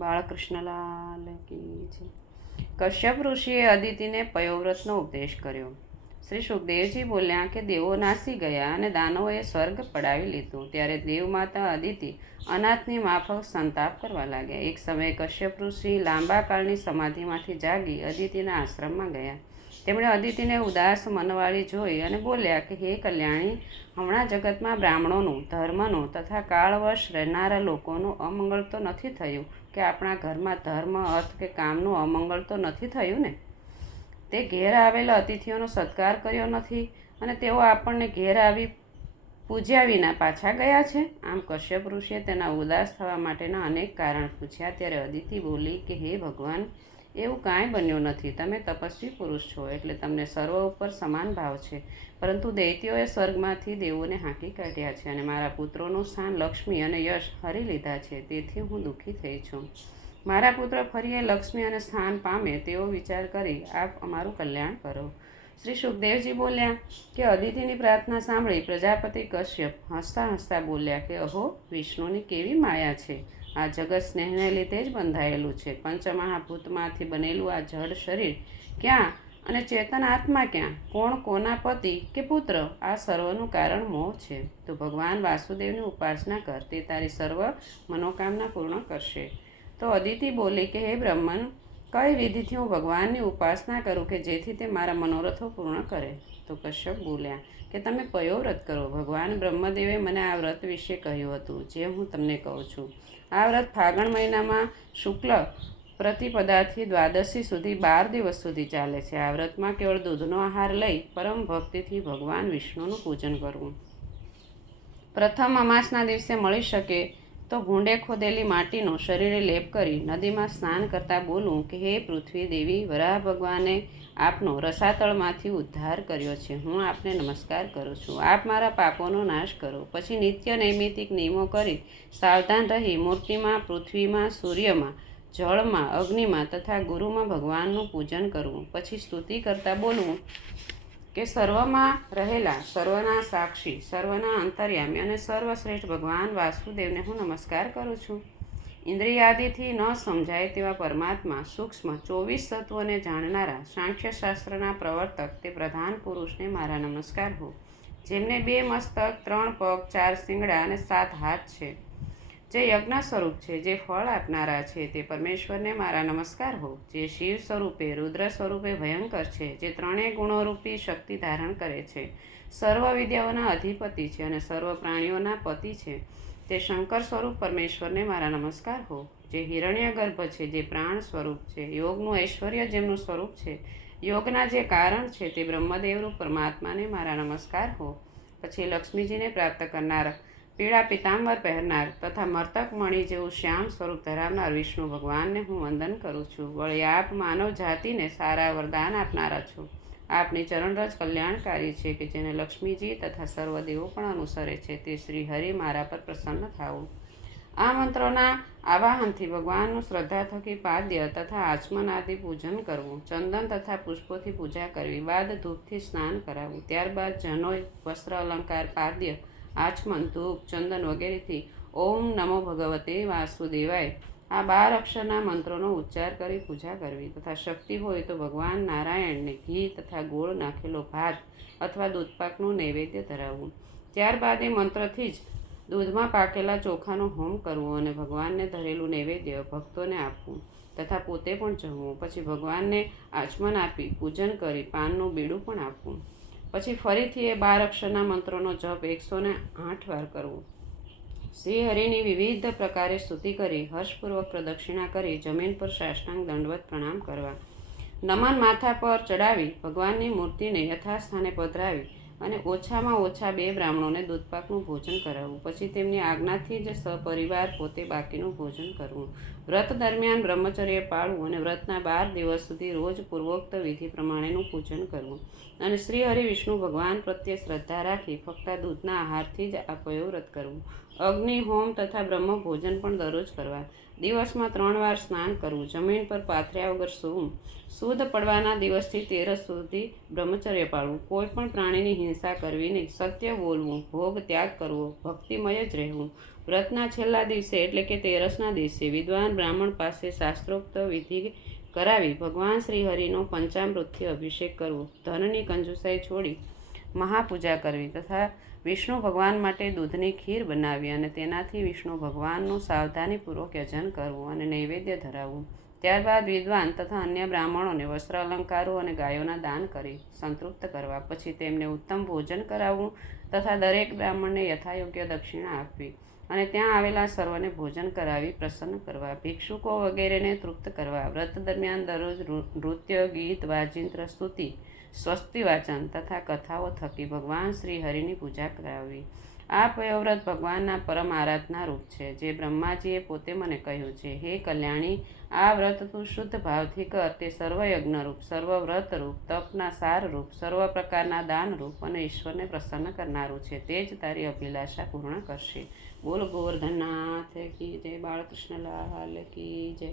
બાળકૃષ્ણલાલ કી છે. કશ્યપ ઋષિએ અદિતિને પયોવ્રતનો ઉપદેશ કર્યો. શ્રી સુખદેવજી બોલ્યા કે દેવો નાસી ગયા અને દાનવોએ સ્વર્ગ પડાવી લીધું. ત્યારે દેવમાતા અદિતિ અનાથની માફક સંતાપ કરવા લાગ્યા. એક સમયે કશ્યપ ઋષિ લાંબા કાળની સમાધિમાંથી જાગી અદિતિના આશ્રમમાં ગયા. તેમણે અદિતિને ઉદાસ મનવાળી જોઈ અને બોલ્યા કે હે કલ્યાણી, હમણાં જગતમાં બ્રાહ્મણોનું, ધર્મનું તથા કાળવશ રહેનારા લોકોનું અમંગળ તો નથી થયું કે આપણા ઘરમાં ધર્મ, અર્થ કે કામનું અમંગળ તો નથી થયું ને? તે ઘેર આવેલા અતિથિઓનો સત્કાર કર્યો નથી અને તેઓ આપણને ઘેર આવી પૂજ્યા વિના પાછા ગયા છે. આમ કશ્યપ ઋષિએ તેના ઉદાસ થવા માટેના અનેક કારણ પૂછ્યા. ત્યારે અદિતિ બોલી કે હે ભગવાન, એવું કાંઈ બન્યું નથી. તમે તપસ્વી પુરુષ છો એટલે તમને સર્વ ઉપર સમાન ભાવ છે, પરંતુ દૈત્યોએ સ્વર્ગમાંથી દેવોને હાંકી કાઢ્યા છે અને મારા પુત્રોનું સ્થાન લક્ષ્મી અને યશ હરી લીધા છે. તેથી હું દુઃખી થઈ છું. મારા પુત્ર ફરી એ લક્ષ્મી અને સ્થાન પામે તેવો વિચાર કરી આપ અમારું કલ્યાણ કરો. શ્રી સુખદેવજી બોલ્યા કે અદિતિની પ્રાર્થના સાંભળી પ્રજાપતિ કશ્યપ હસતા હસતા બોલ્યા કે અહો, વિષ્ણુની કેવી માયા છે! આ જગત સ્નેહને લીધે જ બંધાયેલું છે. પંચમહાભૂતમાંથી બનેલું આ જડ શરીર ક્યાં અને ચેતન આત્મા ક્યાં? કોણ કોના પતિ કે પુત્ર? આ સર્વનું કારણ મોહ છે. તો ભગવાન વાસુદેવની ઉપાસના કર, તે તારી સર્વ મનોકામના પૂર્ણ કરશે. તો અદિતિ બોલી કે હે બ્રહ્મન, કઈ વિધિથી હું ભગવાનની ઉપાસના કરું કે જેથી તે મારા મનોરથો પૂર્ણ કરે? તો કશ્યપ બોલ્યા કે તમે પયોવ્રત કરો. ભગવાન બ્રહ્મદેવે મને આ વ્રત વિશે કહ્યું હતું, જે હું તમને કહું છું. આ વ્રત ફાગણ મહિનામાં શુક્લ પ્રતિપદાથી દ્વાદશી સુધી 12 દિવસ સુધી ચાલે છે. આ વ્રતમાં કેવળ દૂધનો આહાર લઈ પરમ ભક્તિથી ભગવાન વિષ્ણુનું પૂજન કરવું. પ્રથમ અમાસના દિવસે મળી શકે તો ભૂંડે ખોદેલી માટીનો શરીરે લેપ કરી નદીમાં સ્નાન કરતા બોલવું કે હે પૃથ્વી દેવી, વરાહ ભગવાને આપનો રસાતળમાંથી ઉદ્ધાર કર્યો છે. હું આપને નમસ્કાર કરું છું. આપ મારા પાપોનો નાશ કરો. પછી નિત્ય નૈમિતિક નિયમો કરી સાવધાન રહી મૂર્તિમાં, પૃથ્વીમાં, સૂર્યમાં, જળમાં, અગ્નિમાં તથા ગુરુમાં ભગવાનનું પૂજન કરવું. પછી સ્તુતિ કરતા બોલવું કે સર્વમાં રહેલા, સર્વના સાક્ષી, સર્વના અંતર્યામી અને સર્વશ્રેષ્ઠ ભગવાન વાસુદેવને હું નમસ્કાર કરું છું. ઇન્દ્રિયાદિથી ન સમજાય તેવા પરમાત્મા, સૂક્ષ્મ 24 તત્વોને જાણનારા, સાંખ્યશાસ્ત્રના પ્રવર્તક તે પ્રધાન પુરુષને મારા નમસ્કાર હો. જેમને 2 મસ્તક, 3 પગ, 4 શિંગડા અને 7 હાથ છે, જે યજ્ઞ સ્વરૂપ છે, જે ફળ આપનારા છે, તે પરમેશ્વરને મારા નમસ્કાર હો. જે શિવ સ્વરૂપે, રુદ્ર સ્વરૂપે ભયંકર છે, જે 3 ગુણોરૂપી શક્તિ ધારણ કરે છે, સર્વ વિદ્યાઓના અધિપતિ છે અને સર્વ પ્રાણીઓના પતિ છે, તે શંકર સ્વરૂપ પરમેશ્વરને મારા નમસ્કાર હો. જે હિરણ્ય ગર્ભ છે, જે પ્રાણ સ્વરૂપ છે, યોગનું ઐશ્વર્ય જેમનું સ્વરૂપ છે, યોગના જે કારણ છે, તે બ્રહ્મદેવરૂપ પરમાત્માને મારા નમસ્કાર હો. પછી લક્ષ્મીજીને પ્રાપ્ત કરનાર, પીળા પિતાંબર પહેરનાર તથા મર્તક મણિ જેવું શ્યામ સ્વરૂપ ધરાવનાર વિષ્ણુ ભગવાનને હું વંદન કરું છું. વળી આપ માનવ જાતિને સારા વરદાન આપનારા છો. આપની ચરણરજ કલ્યાણકારી છે કે જેને લક્ષ્મીજી તથા સર્વ દેવો પણ અનુસરે છે. તે શ્રી હરિ મારા પર પ્રસન્ન થાઓ. આ મંત્રોના આવાહનથી ભગવાનનું શ્રદ્ધા થકી પાદ્ય તથા આચમન આદિ પૂજન કરવું. ચંદન તથા પુષ્પોથી પૂજા કરવી. બાદ ધૂપથી સ્નાન કરાવવું. ત્યારબાદ જનોઈ, વસ્ત્ર અલંકાર, પાદ્ય, આચમન, ધૂપ, ચંદન વગેરેથી ઓમ નમો ભગવતે વાસુદેવાય આ 12 અક્ષરના મંત્રોનો ઉચ્ચાર કરી પૂજા કરવી તથા શક્તિ હોય તો ભગવાન નારાયણને ઘી તથા ગોળ નાખેલો ભાત અથવા દૂધપાકનું નૈવેદ્ય ધરાવવું. ત્યારબાદ એ મંત્રથી જ દૂધમાં પાકેલા ચોખાનો હોમ કરવો અને ભગવાનને ધરેલું નૈવેદ્ય ભક્તોને આપવું તથા પોતે પણ જમવું. પછી ભગવાનને આચમન આપી પૂજન કરી પાનનું બીડું પણ આપવું. પછી ફરીથી એ 12 અક્ષરના મંત્રોનો જપ 108 વાર કરવો. શ્રી હરિની વિવિધ પ્રકારે સ્તુતિ કરી હર્ષપૂર્વક પ્રદક્ષિણા કરી જમીન પર સાષ્ટાંગ દંડવત પ્રણામ કરવા. નમન માથા પર ચડાવી ભગવાનની મૂર્તિને યથાસ્થાને પધરાવી અને ઓછામાં ઓછા 2 બ્રાહ્મણોને દૂધપાકનું ભોજન કરાવવું. પછી તેમની આજ્ઞાથી જ સપરિવાર પોતે બાકીનું ભોજન કરવું. વ્રત દરમિયાન બ્રહ્મચર્ય પાળવું અને વ્રતના 12 દિવસ સુધી રોજ પૂર્વોક્ત વિધિ પ્રમાણેનું પૂજન કરવું. અને શ્રી હરિ વિષ્ણુ ભગવાન પ્રત્યે શ્રદ્ધા રાખી ફક્ત દૂધના આહારથી જ આ પયોવ્રત કરવું. અગ્નિ હોમ તથા બ્રહ્મ ભોજન પણ દરરોજ કરવા. દિવસમાં 3 વાર સ્નાન કરવું. જમીન પર પાથર્યા વગર સૂવું. શુદ્ધ પડવાના દિવસથી 13 સુધી બ્રહ્મચર્ય પાળવું. કોઈ પણ પ્રાણીની હિંસા કરવી નહીં, સત્ય બોલવું, ભોગ ત્યાગ કરવો, ભક્તિમય જ રહેવું. વ્રતના છેલ્લા દિવસે એટલે કે 13ના દિવસે વિદ્વાન બ્રાહ્મણ પાસે શાસ્ત્રોક્ત વિધિ કરાવી ભગવાન શ્રી હરિનો પંચામૃતથી અભિષેક કરવો, ધનની કંજુસાઈ છોડી મહાપૂજા કરવી તથા વિષ્ણુ ભગવાન માટે દૂધની ખીર બનાવી અને તેનાથી વિષ્ણુ ભગવાનનું સાવધાનીપૂર્વક યજન કરવું અને નૈવેદ્ય ધરાવવું. ત્યારબાદ વિદ્વાન તથા અન્ય બ્રાહ્મણોને વસ્ત્ર અલંકારો અને ગાયોના દાન કરી સંતૃપ્ત કરવા. પછી તેમને ઉત્તમ ભોજન કરાવવું તથા દરેક બ્રાહ્મણને યથાયોગ્ય દક્ષિણા આપવી અને ત્યાં આવેલા સર્વને ભોજન કરાવી પ્રસન્ન કરવા. ભિક્ષુકો વગેરેને તૃપ્ત કરવા. વ્રત દરમિયાન દરરોજ નૃત્ય, ગીત, વાજિંત્ર, સ્તુતિ, સ્વસ્તિ વાચન તથા કથાઓ થકી ભગવાન શ્રી હરિની પૂજા કરાવવી. આ પયોવ્રત ભગવાનના પરમ આરાધના રૂપ છે, જે બ્રહ્માજીએ પોતે મને કહ્યું છે. હે કલ્યાણી, આ વ્રત તું શુદ્ધ ભાવથી કર. તે સર્વ યજ્ઞરૂપ, સર્વ વ્રતરૂપ, તપના સારરૂપ, સર્વ પ્રકારના દાનરૂપ અને ઈશ્વરને પ્રસન્ન કરનારું છે. તે જ તારી અભિલાષા પૂર્ણ કરશે. બોલ ગોવર્ધનનાથ કી જય, બાળકૃષ્ણલાલ કી જય.